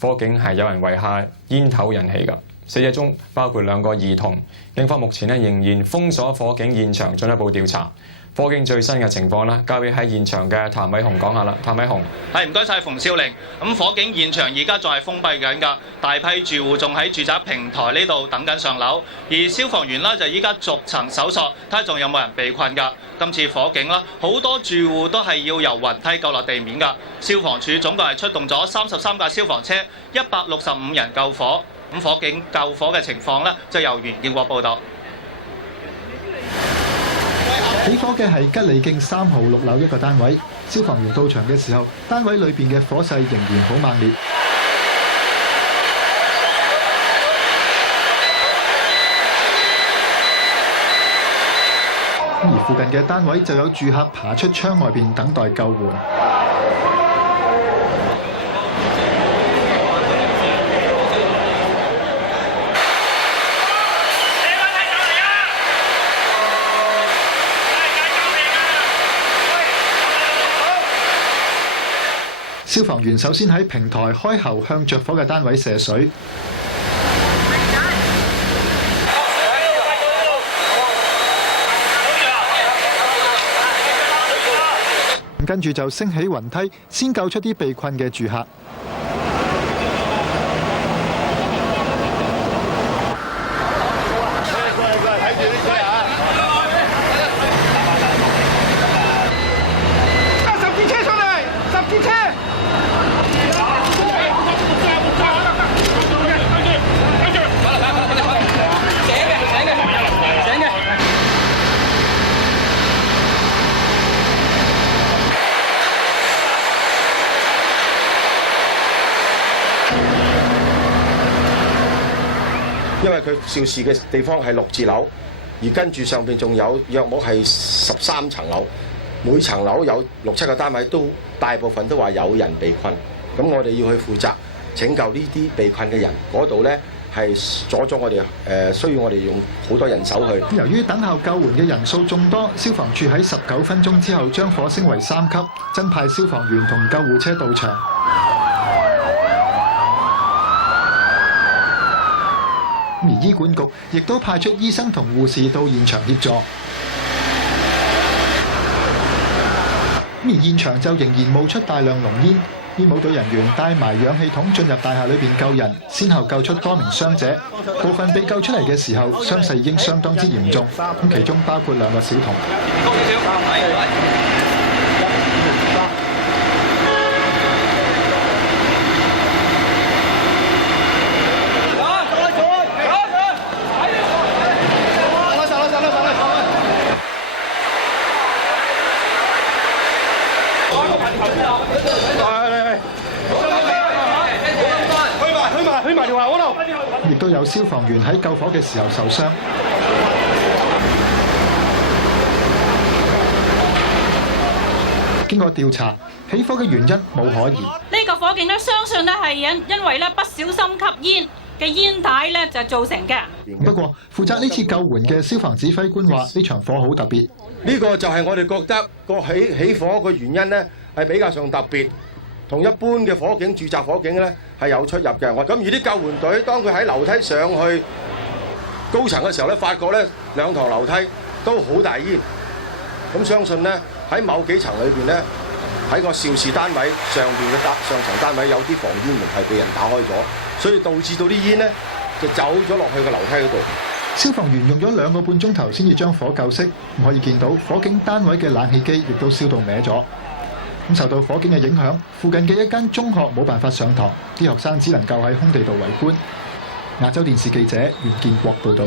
火警係有人遺下煙頭引起㗎。死者中包括2個兒童。警方目前仍然封鎖火警現場進一步調查。火警最新嘅情況啦，交俾喺現場嘅譚偉雄講下啦。譚偉雄，唔該晒馮少玲。咁火警現場而家仲係封閉緊㗎，大批住戶仲喺住宅平台呢度等緊上樓，而消防員啦就依家逐層搜索，睇下仲有冇人被困㗎。今次火警啦，好多住戶都係要由雲梯救落地面㗎。消防處總共係出動咗33架消防車，165人救火。咁火警救火嘅情況呢，就由袁建國報道。起火嘅係吉利徑3號6樓一個單位，消防員到場嘅時候，單位裏邊嘅火勢仍然好猛烈。而附近嘅單位就有住客爬出窗外邊等待救援。消防員首先喺平台開喉向着火嘅單位射水，跟住就升起雲梯，先救出啲被困嘅住客。因為佢肇事嘅地方係6字樓，而跟住上邊仲有約莫係13層樓，每層樓有6、7個單位，都大部分都話有人被困。咁我哋要去負責拯救呢啲被困嘅人，嗰度呢係阻咗我哋需要我哋用好多人手去。由於等候救援嘅人數眾多，消防處喺19分鐘之後將火升為3級，增派消防員同救護車到場。而醫管局亦都派出醫生同護士到現場協助。而現場就仍然冒出大量濃煙，醫務隊人員帶埋氧氣筒進入大廈裏邊救人，先後救出多名傷者。部分被救出嚟嘅時候，傷勢已經相當之嚴重，咁其中包括2個小童。亦都有消防員喺救火嘅時候受傷。經過調查，起火嘅原因冇可疑。呢個火警咧，相信咧係因為咧不小心吸煙嘅煙帶咧就造成嘅。不過，負責呢次救援嘅消防指揮官話：呢場火好特別。呢個就係我哋覺得個起火個原因呢係比較上特別，同一般嘅火警、住宅火警呢係有出入嘅。咁而啲救援隊當佢喺樓梯上去高層嘅時候呢，發覺呢2堂樓梯都好大煙。咁相信呢喺某幾層裏邊呢，喺個肇事單位上邊嘅上層單位有啲防煙門係被人打開咗，所以導致到啲煙呢就走咗落去個樓梯嗰度。消防員用咗2個半鐘頭先至將火救熄，可以見到火警單位嘅冷氣機亦都燒到歪咗。咁受到火警嘅影響，附近嘅一間中學冇辦法上堂，啲學生只能夠喺空地度圍觀。亞洲電視記者袁建國報導。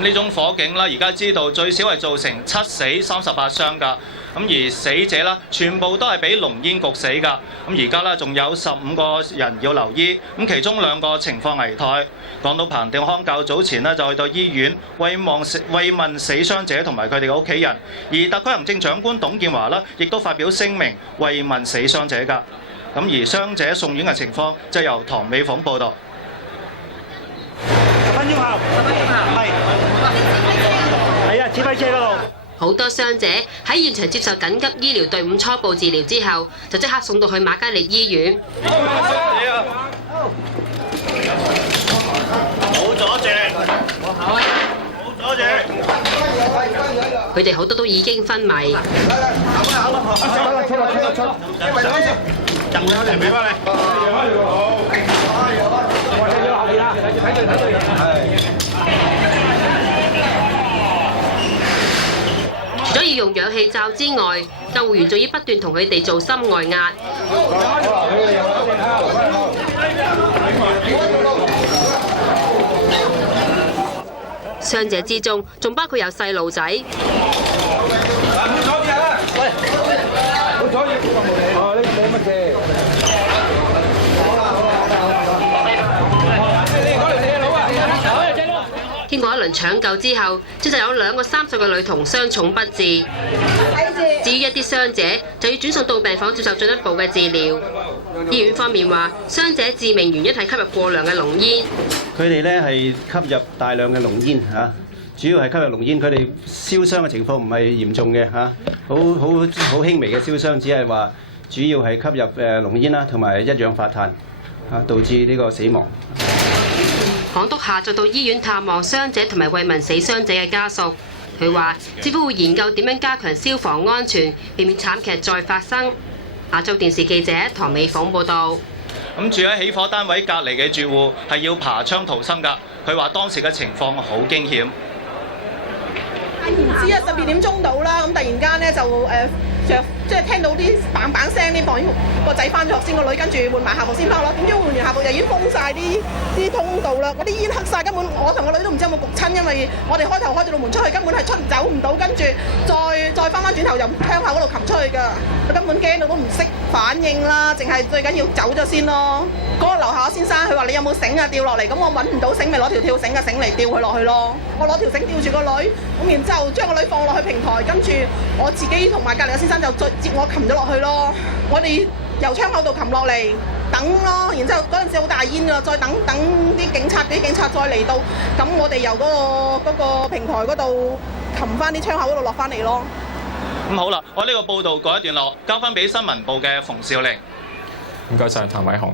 呢種火警啦，而家知道最少係造成7死38傷㗎。咁而死者啦，全部都係俾濃煙焗死㗎。咁而家啦，仲有15個人要留醫，咁其中2個情況危殆。講到彭定康較早前呢，就去到醫院慰問死傷者同埋佢哋嘅屋企人，而特區行政長官董建華啦，亦都發表聲明慰問死傷者㗎。咁而傷者送院嘅情況，就由唐美鳳報導。10分鐘後，係啊，指揮車嗰度。好多傷者喺現場接受緊急醫療隊伍初步治療之後，就即刻送到去瑪嘉烈醫院。佢哋好多都已經昏迷。除咗要用氧氣罩之外，救護員仲要不斷同佢哋做心外壓。傷者之中仲包括有細路仔。經過一輪搶救之後，只就有2個3歲嘅女童傷重不治。至於一啲傷者就要轉送到病房接受進一步嘅治療。醫院方面話，傷者致命原因係吸入過量嘅濃煙。佢哋咧係吸入大量嘅濃煙嚇，主要係吸入濃煙。佢哋燒傷嘅情況唔係嚴重嘅嚇，好輕微嘅燒傷，只係話主要係吸入濃煙啦，同埋一氧化碳嚇，導致呢個死亡。港督下晝到醫院探望傷者同埋慰問死傷者嘅家屬。佢話：政府會研究點樣加強消防安全，避免慘劇再發生。亞洲電視記者唐美鳳報導。咁住喺起火單位隔離嘅住戶係要爬窗逃生㗎。佢話當時嘅情況好驚險。唔知啊，12點鐘到啦，咁突然間咧就即係聽到啲砰砰聲，啲防煙個仔翻咗學先，個女跟住換埋校服先翻咯。點知換完校服就已經封晒啲通道啦，嗰啲煙黑晒，根本我同個女都唔知有冇焗親，因為我哋開頭開咗道門出去，根本係走唔到，跟住再翻轉頭由窗口嗰度擒出去㗎。佢根本驚到都唔識反應啦，淨係最緊要走咗先咯。嗰個樓下先生佢話：你有冇繩啊？掉落嚟，咁我揾唔到繩，咪攞條跳繩嘅繩嚟吊佢落去咯。我攞條繩吊住個女，咁然之後將個女放落去平台，跟住我自己同埋隔離嘅先生就再接我擒咗落去咯。我哋由窗口度擒落嚟等咯，然之後嗰陣時好大煙㗎，再等啲警察再嚟到，咁我哋由嗰個平台嗰度擒翻啲窗口嗰度落翻嚟咯。咁好啦，我呢個報道告一段落，交翻俾新聞部嘅馮兆玲。唔該晒，譚偉雄。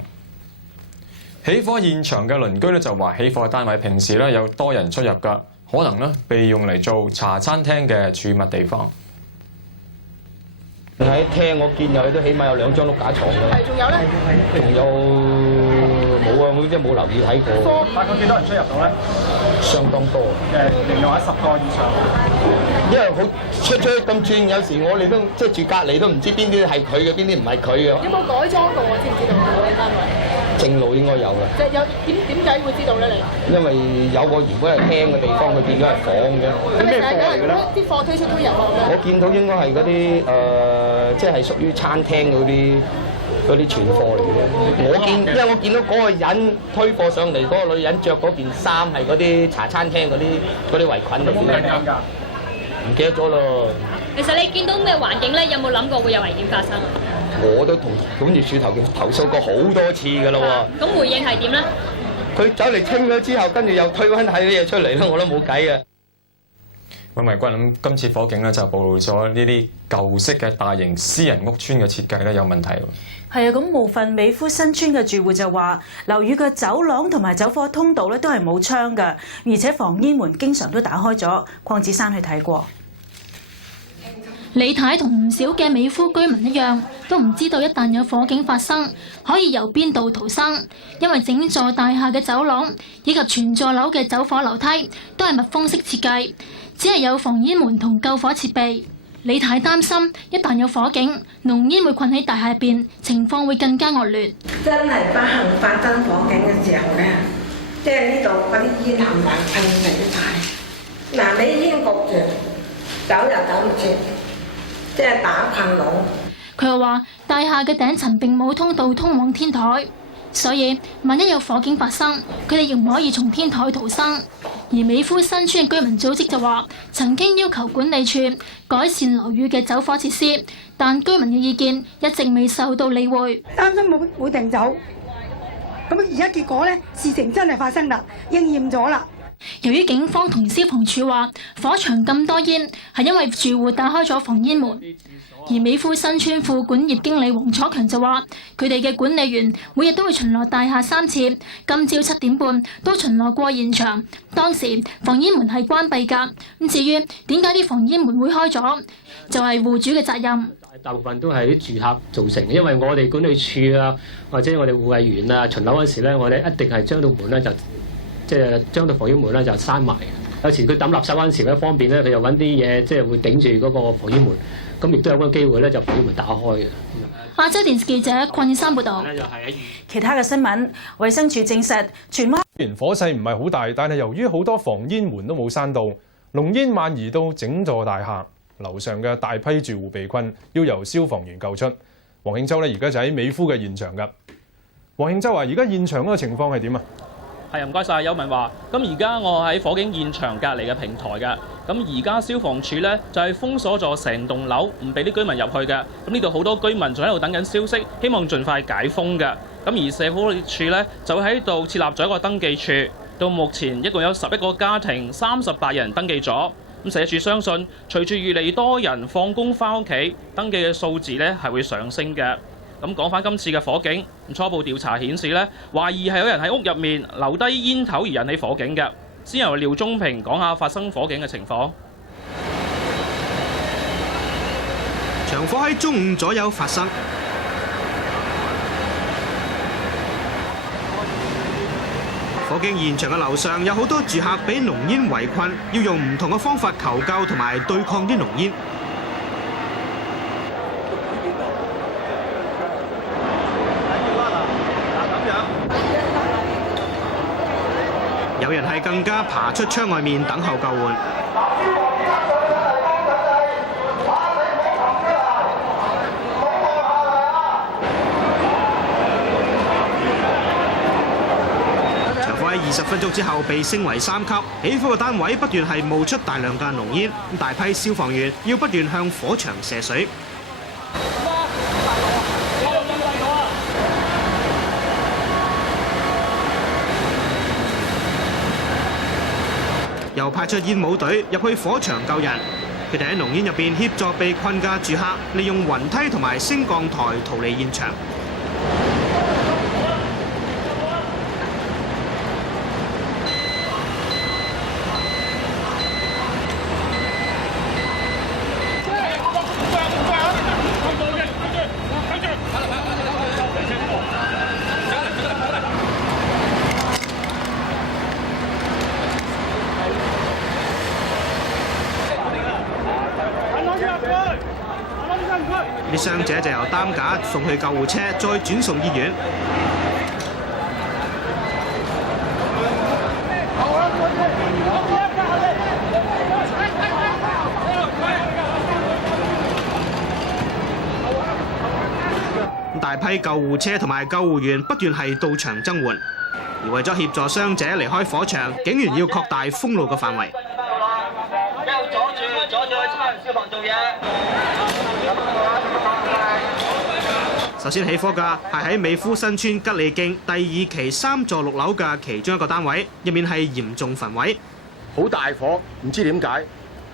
起火現場嘅鄰居咧就話，起火單位平時咧有多人出入㗎，可能咧被用嚟做茶餐廳嘅儲物地方。喺廳我見有都起碼有2張碌架床㗎。係，仲有咧？仲有冇啊？我真係冇留意睇過。大概幾多人出入到咧？相當多。形容喺10個以上。因為好出去咁轉，有時我哋都即係住隔離都唔知邊啲係佢嘅，邊啲唔係佢嘅。有冇改裝過啊？知唔知道嗰啲單位？正路應該有嘅。即係有點解會知道咧？你？因為有個原本係廳嘅地方，佢變咗係房嘅。咩貨嚟嘅咧？啲貨推出推入嘅。我見到應該係嗰啲即係屬於餐廳嗰啲存貨嚟嘅。因為我見到嗰個人推貨上嚟，嗰個女人着嗰件衫係嗰啲茶餐廳嗰啲圍裙嚟嘅。唔記得咗咯。其實你見到咩環境咧？有冇諗過會有危險發生？我都同管住處投訴過好多次㗎啦喎。咁回應係點咧？佢走嚟清咗之後，跟住又推翻睇啲嘢出嚟啦，我都冇計嘅。溫慧君，咁今次火警咧就暴露咗呢啲舊式嘅大型私人屋邨嘅設計咧有問題喎。係啊，咁部分美孚新村嘅住戶就話，樓宇嘅走廊同埋走火通道咧都係冇窗㗎，而且防煙門經常都打開咗。鄺子珊去睇過。李太同唔少嘅美孚居民一樣，都唔知道一旦有火警發生，可以由邊度逃生，因為整座大廈嘅走廊以及全座樓嘅走火樓梯都係密封式設計，只係有防煙門同救火設備。李太擔心一旦有火警，濃煙會困喺大廈入邊，情況會更加惡劣。真係不幸發生火警嘅時候咧，即係呢度嗰啲煙冚唪唥噴嚟晒，嗱你煙焗住，走又走唔切。即係打困籠。佢又話：大廈嘅頂層並冇通道通往天台，所以萬一有火警發生，佢哋亦唔可以從天台逃生。而美孚新村嘅居民組織就話，曾經要求管理處改善樓宇嘅走火設施，但居民嘅意見一直未受到理會。擔心冇定走，咁而家結果咧，事情真係發生啦，應驗咗啦。由於警方同消防處話火場咁多煙係因為住戶打開咗防煙門，而美孚新村副管業經理黃楚強就話佢哋嘅管理員每日都會巡邏大廈3次，今朝7點半都巡邏過現場，當時防煙門係關閉㗎。咁至於點解啲防煙門會開咗，就係戶主嘅責任。大部分都係啲住客造成嘅，因為我哋管理處啊，或者我哋護衛員啊巡樓嗰時咧，我哋一定係將到門咧就即係將到防煙門咧就閂埋。有時佢抌垃圾嗰陣時咧方便咧，佢又揾啲嘢即係會頂住嗰個防煙門，咁亦都有嗰個機會咧就防煙門打開嘅。亞洲電視記者鄺燕珊報導。其他嘅新聞，衛生署證實荃灣雖然火勢唔係好大，但係由於好多防煙門都冇閂到，濃煙漫移到整座大廈。樓上嘅大批住戶被困，要由消防員救出。黃慶洲咧而家就喺美孚嘅現場㗎。黃慶洲話：而家現場嗰個情況係點啊？係唔該晒，邱文華。咁而家我喺火警現場隔離嘅平台㗎。咁而家消防處咧就係封鎖咗成棟樓，唔俾啲居民入去嘅。咁呢度好多居民仲喺度等緊消息，希望盡快解封嘅。咁而社福處咧就喺度設立咗一個登記處，到目前一共有11個家庭，38人登記咗。咁社署相信，隨住越嚟越多人放工翻屋企，登記嘅數字咧係會上升嘅。咁講翻今次嘅火警，初步調查顯示咧，懷疑係有人喺屋入面留低煙頭而引起火警嘅。先由廖忠平講下發生火警嘅情況。場火喺中午左右發生。火警現場嘅樓上有好多住客俾濃煙圍困，要用唔同嘅方法求救同埋對抗啲濃煙。有人係更加爬出窗外面等候救援。20分鐘之後被升為3級，起火嘅單位不斷係冒出大量嘅濃煙，大批消防員要不斷向火場射水。又派出煙霧隊入去火場救人，佢哋喺濃煙入邊協助被困嘅住客，利用雲梯同埋升降台逃離現場。啲傷者就由擔架送去救護車，再轉送醫院。大批救護車同埋救護員不斷係到場增援，而為咗協助傷者離開火場，警員要擴大封路嘅範圍。阻住消防做嘢。首先起火嘅係喺美孚新村吉利徑第2期3座6樓嘅其中一個單位，入面係嚴重焚毀。好大火，唔知點解，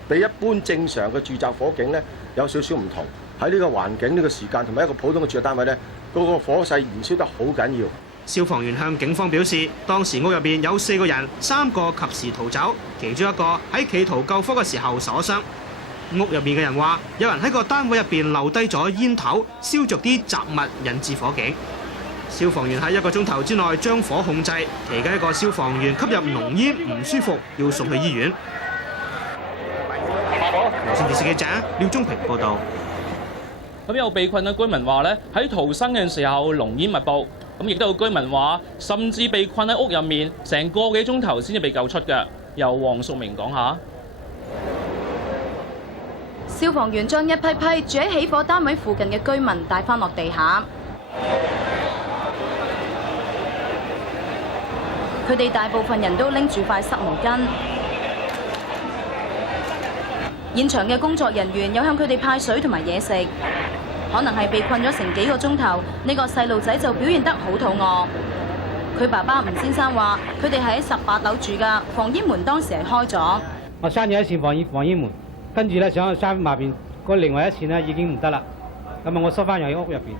比一般正常嘅住宅火警咧有少少唔同。喺呢個環境、呢個時間同埋一個普通嘅住宅單位咧，嗰個火勢燃燒得好緊要。消防員向警方表示，當時屋入邊有4個人，3個及時逃走，其中一個喺企圖救火嘅時候受傷。屋入面嘅人話，有人喺個單位入邊留低咗煙頭，燒着啲雜物，引致火警。消防員喺1個鐘頭之內將火控制，期間一個消防員吸入濃煙，唔舒服，要送去醫院。無線電視記者廖忠平報導。咁有被困嘅居民話咧，喺逃生嘅時候濃煙密佈，咁亦都有居民話，甚至被困喺屋入面，成個幾鐘頭先至被救出嘅。由黃淑明講下。消防員將一批批住喺起火單位附近嘅居民帶返落地下，佢哋大部分人都拎住塊濕毛巾。現場嘅工作人員有向佢哋派水同埋嘢食，可能係被困咗成幾個鐘頭，呢個細路仔就表現得好肚餓。佢爸爸吳先生話：佢哋係喺18樓住㗎，防煙門當時係開咗。我閂咗一扇防煙門，跟住咧想去閂下邊嗰另外一扇咧已經唔得啦，咁啊我收翻入去屋入邊。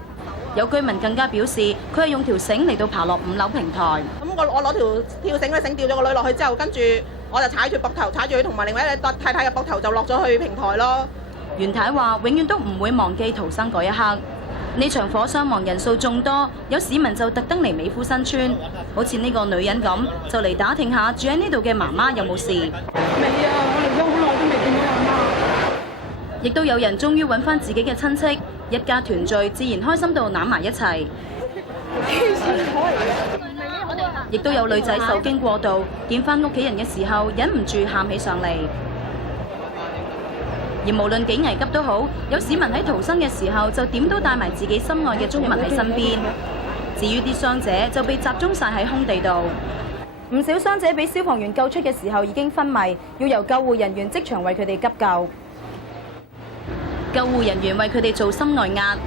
有居民更加表示，佢係用條繩嚟到爬落5樓平台。咁我攞條跳繩嘅繩吊咗個女落去之後，跟住我就踩住膊頭，踩住佢同埋另外一個太太嘅膊頭就落咗去平台咯。袁太話：永遠都唔會忘記逃生嗰一刻。呢場火傷亡人數眾多，有市民就特登嚟美孚新村，好似呢個女人咁，就嚟打聽下住喺呢度嘅媽媽有冇事。未啊，我嚟咗好耐都未見到阿媽。亦都有人終於揾翻自己嘅親戚，一家團聚，自然開心到攬埋一齊。亦都有女仔受驚過度，見翻屋企人嘅時候，忍唔住喊起上嚟。而無論幾危急都好，有市民喺逃生嘅時候就點都帶埋自己心愛嘅寵物喺身邊。至於啲傷者就被集中晒喺空地度。唔少傷者俾消防員救出嘅時候已經昏迷，要由救護人員即場為佢哋急救。救護人員為佢哋做心外壓，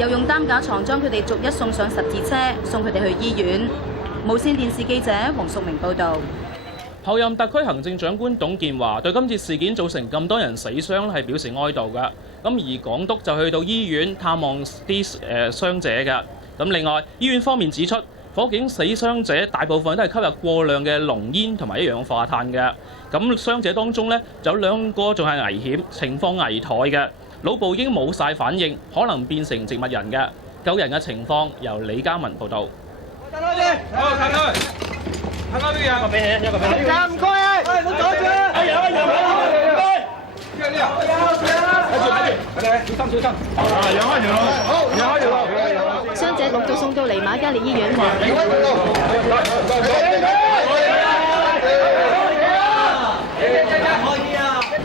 又用擔架床將佢哋逐一送上十字車，送佢哋去醫院。無線電視記者黃淑明報導。候任特區行政長官董建華對今次事件造成咁多人死傷係表示哀悼㗎。咁而港督就去到醫院探望啲傷者㗎。咁另外，醫院方面指出，火警死傷者大部分都係吸入過量嘅濃煙同埋一氧化碳嘅。咁傷者當中呢，就有2個仲係危險，情況危殆嘅，腦部已經冇晒反應，可能變成植物人嘅。救人嘅情況由李嘉文報導。近開啲，好近開。睇下邊啊！一個俾你，一個俾你。唔該啊！唔好阻住啊！哎呀，唔該。跟住呢？小心小心。讓開條路，好，讓開條路。傷者陸續送到嚟瑪嘉烈醫院。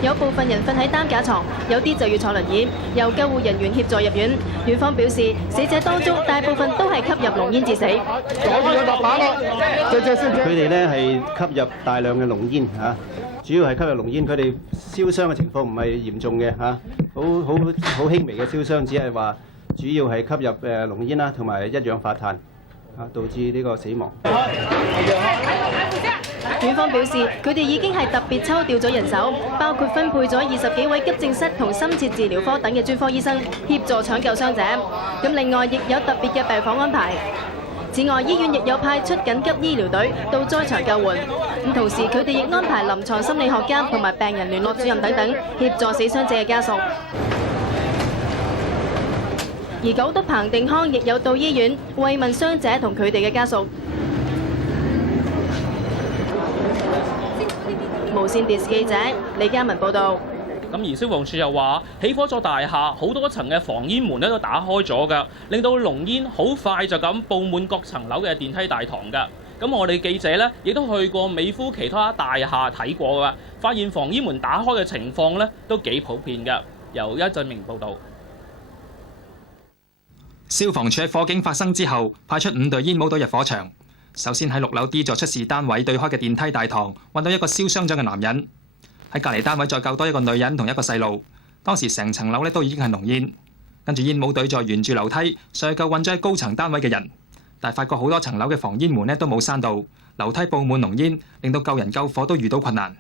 有部分人瞓喺擔架床，有啲就要坐輪椅，由救護人員協助入院。院方表示，死者當中大部分都係吸入濃煙致死。佢哋咧係吸入大量嘅濃煙嚇，主要係吸入濃煙。佢哋燒傷嘅情況唔係嚴重嘅嚇，好輕微嘅燒傷，只係話主要係吸入濃煙啦，同埋一氧化碳嚇，導致呢個死亡。院方表示，佢哋已經係特別抽調咗人手，包括分配咗20幾位急症室同深切治療科等嘅專科醫生協助搶救傷者。咁另外亦有特別嘅病房安排。此外，醫院亦有派出緊急醫療隊到災場救援。咁同時，佢哋亦安排臨床心理學家同埋病人聯絡主任等等協助死傷者嘅家屬。而港督彭定康亦有到醫院慰問傷者同佢哋嘅家屬。無線電視記者李嘉文報導。咁而消防處又話，起火座大廈好多層嘅防煙門咧都打開咗㗎，令到濃煙好快就咁佈滿各層樓嘅電梯大堂㗎。咁我哋記者咧亦都去過美孚其他大廈睇過㗎，發現防煙門打開嘅情況咧都幾普遍㗎。由一振明報導。消防處喺火警發生之後，派出5隊煙霧隊入火場。首先喺6樓 D 座出事單位對開嘅電梯大堂揾到一個燒傷咗嘅男人，喺隔離單位再救多一個女人同一個細路。當時成層樓都已經係濃煙，跟住煙霧隊再沿住樓梯上去救揾咗喺高層單位嘅人，但係發覺好多層樓嘅防煙門都冇閂到，樓梯佈滿濃煙，令到救人救火都遇到困難。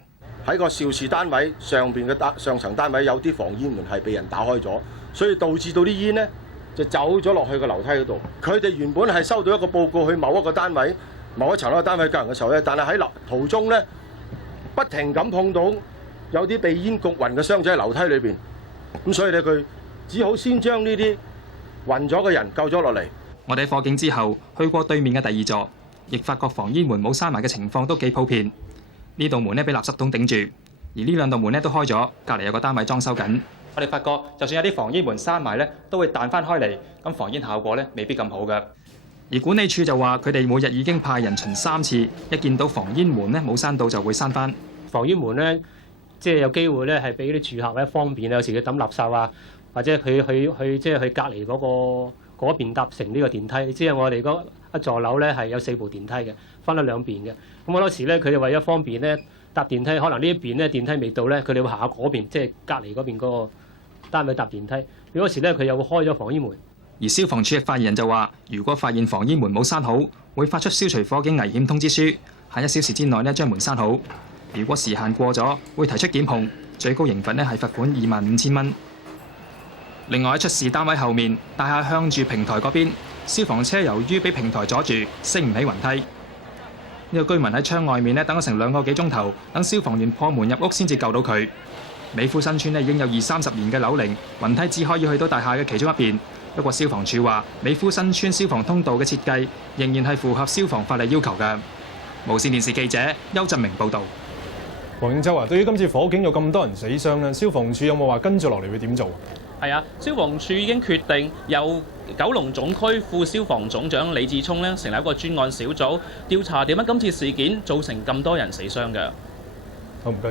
喺個肇事單位上邊嘅上層單位有啲防煙門係被人打開咗，所以導致到啲煙呢就走咗落去個樓梯嗰度。佢哋原本係收到一個報告去某一個單位、某一層樓嘅單位救人嘅時候咧，但係喺途中咧不停咁碰到有啲被煙焗暈嘅傷者喺樓梯裏邊，咁所以咧佢只好先將呢啲暈咗嘅人救咗落嚟。我哋喺火警之後去過對面嘅第2座，亦發覺防煙門冇閂埋嘅情況都幾普遍。呢道門俾垃圾桶頂住，而呢2道門都開咗，隔離有個單位裝修緊。我哋發覺，就算有啲防煙門閂埋都會彈翻開嚟，咁防煙效果未必咁好嘅。而管理處就話，佢哋每日已經派人巡3次，一見到防煙門冇閂到就會閂翻。防煙門即係有機會係俾啲住客方便，有時佢抌垃圾啊，或者佢即係去隔離嗰邊搭乘呢個電梯。你知我哋嗰一座樓係有4部電梯嘅，分咗2邊嘅。咁好多時佢哋為咗方便搭電梯，可能呢一邊電梯未到佢哋會行下嗰邊，即係隔離嗰邊嗰個單位搭電梯。有時佢又會開咗防煙門。而消防處嘅發言人就話，如果發現防煙門冇閂好，會發出消除火警危險通知書，喺1小時之內呢將門閂好。如果時限過咗，會提出檢控，最高刑罰呢係罰款25,000蚊。另外喺出事單位後面，大廈向住平台嗰邊，消防車由於俾平台阻住，升唔起雲梯。呢個居民喺窗外面呢等咗成2個幾鐘頭，等消防員破門入屋先至救到佢。美孚新村呢已經有20-30年嘅樓齡，雲梯只可以去到大廈嘅其中一邊。不過消防處話，美孚新村消防通道嘅設計仍然係符合消防法例要求嘅。無線電視記者邱振明報導。黃應洲啊，對於今次火警有咁多人死傷咧，消防處有冇話跟住落嚟會點做？係啊，消防處已經決定由九龍總區副消防總長李志聰成立一個專案小組，調查點解今次事件造成咁多人死傷嘅。好，唔該。